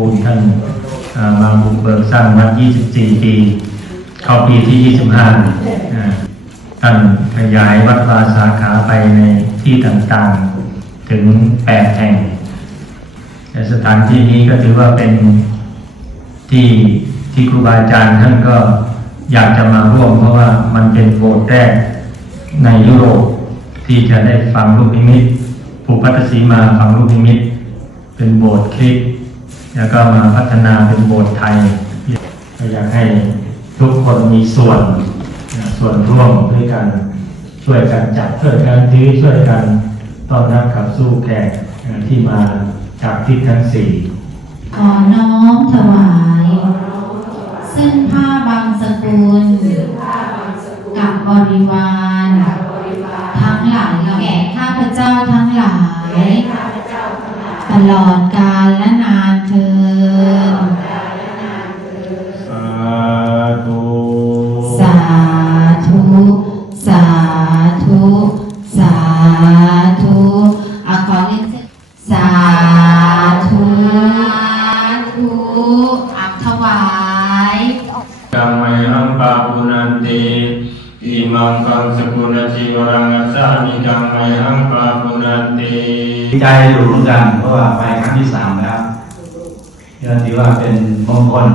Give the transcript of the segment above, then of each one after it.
ภูมิท่านมาบุกเบิกสร้างวัด 24 ปี เข้าปีที่ 25 ท่านขยายวัดวาสาขาไปในที่ต่างๆถึง 8 แห่งแต่สถานที่นี้ก็ถือว่าเป็นที่ที่ครูบาอาจารย์ท่านก็อยากจะมาร่วมเพราะว่ามันเป็นโบสถ์แรกในยุโรปที่จะได้ฟังลูกนิมิตผูกพัทสีมาฟังลูกนิมิต เป็นโบสถ์คริสต์ แล้วก็มาพัฒนาเป็นโบสถ์ไทยก็อยากให้ทุกคนมีส่วนส่วนร่วมด้วยกันช่วยกันจัดช่วยกันซื้อช่วยกันต้อนรับขับสู้แขกที่มาจากทิศทั้งสี่ขอน้อมถวาย ซึ่งผ้าบางสกุลกับบริวาร ทั้งหลายแก่ข้าพเจ้าทั้งหลาย ตลอดกาลและ อิมังกังสกุลจิวรังกัสามิกัมมัยหังปาปุนันติใจอยู่เหมือนกันเพราะว่าไปครั้งที่สามแล้วก็ถือว่าเป็นมงคล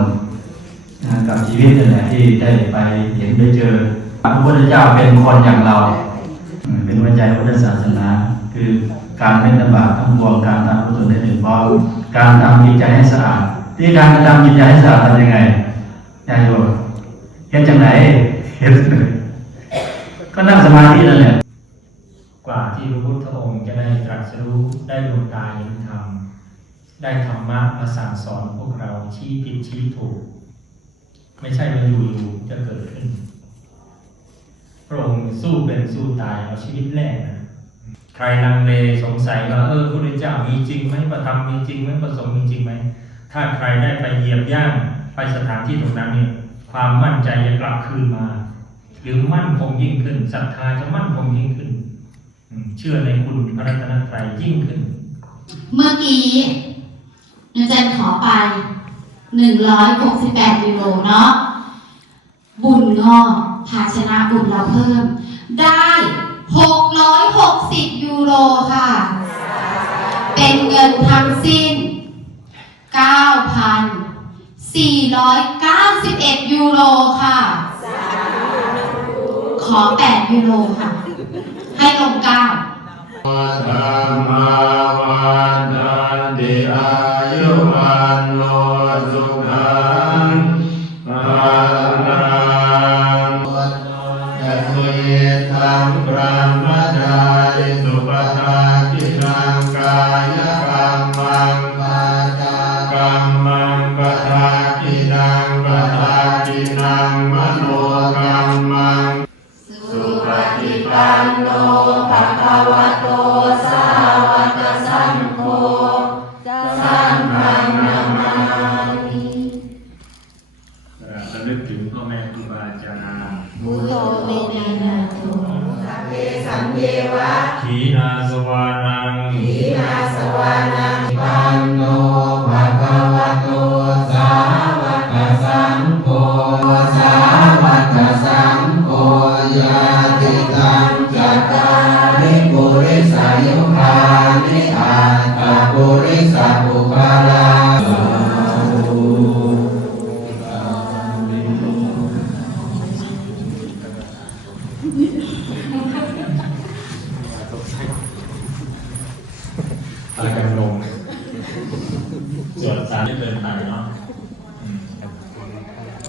กับชีวิตนั่นแหละที่ได้ไปเห็นได้เจอพระพุทธเจ้าเป็นคนอย่างเรา เป็นหัวใจพุทธศาสนา คือการไม่ลำบากทั้งปวงการทำกุศลได้ถึงพร้อมการทำจิตใจให้สะอาดที่การทำจิตใจให้สะอาดทำยังไงยายโยมเห็นจังไหน ก็นั่งสมาธินั่นแหละ กว่าที่พระพุทธองค์จะได้ตรัสรู้ได้ดวงตาเห็นธรรม ได้ธรรมะมาสั่งสอนพวกเราชี้ผิดชี้ถูก ไม่ใช่มาอยู่ๆจะเกิดขึ้นพระองค์สู้เป็นสู้ตายเอาชีวิตแรกนะใครลังเลสงสัยว่าเออพระพุทธเจ้ามีจริงไหมประธรรมมีจริงไหมประสงค์มีจริงไหมถ้าใครได้ไปเหยียบย่างไปสถานที่ตรงนั้นเนี่ยความมั่นใจจะกลับคืนมา หรือมั่นคงยิ่งขึ้นศรัทธาจะมั่นคงยิ่งขึ้นเชื่อในคุณพระรัตนตรัยยิ่งขึ้น เมื่อกี้อาจารย์ขอไป168ยูโรเนาะบุญงอกภาชนะบุญเราเพิ่ม ได้660ยูโรค่ะ เป็นเงินทั้งสิ้น9,491ยูโรค่ะ ขอแปดยูโรค่ะ ให้ลงเก้าธรรมาวันตันติอายุวันโลสุขัง ขีนาสวานัง อะไรกันลงส่วนสารที่เดินไปเนาะอืม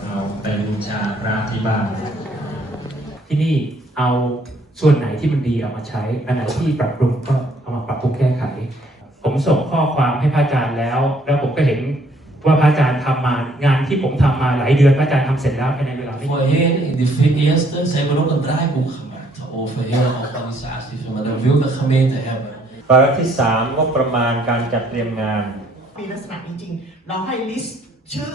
เราไปบูชาพระที่บ้านที่นี่เอาส่วนไหนที่มันดีเอามาใช้อันไหนที่ปรับปรุงก็เอามาปรับปรุงแก้ไข ผมส่งข้อความให้พระอาจารย์แล้ว แล้วผมก็เห็นว่าพระอาจารย์ทำมางานที่ผมทำมาหลายเดือนพระอาจารย์ทำเสร็จแล้วภายในเวลาไม่ Voorheen, in de eerste, ze hebben ook een draaiboek gemaakt over hele organisaties, maar dat wil de gemeente hebben. วาระที่สามงบประมาณการจัดเตรียมงาน มีลักษณะจริงๆ เราให้ลิสต์ชื่อ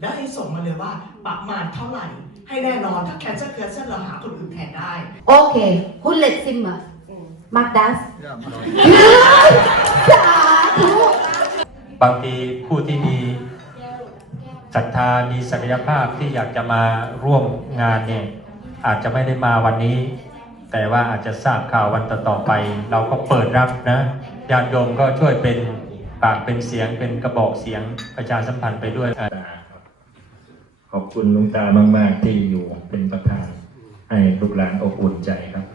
แล้วให้ส่งมาเลยว่าประมาณเท่าไหร่ ให้แน่นอนถ้าแคนเซิลแคนเซิลเราหาคนอื่นแทนได้ Okay, who lets him? Mark Das? สาธุบางทีผู้ที่มีศรัทธามีศักยภาพที่อยากจะมาร่วมงานเนี่ยอาจจะไม่ได้มาวันนี้ แต่ว่าอาจจะทราบข่าววันต่อๆไป เราก็เปิดรับนะญาติโยมก็ช่วยเป็นปากเป็นเสียงเป็นกระบอกเสียงประชาสัมพันธ์ไปด้วย ขอบคุณลุงตามาก ๆ ที่อยู่เป็นประธานให้ลูกหลานอบอุ่นใจครับ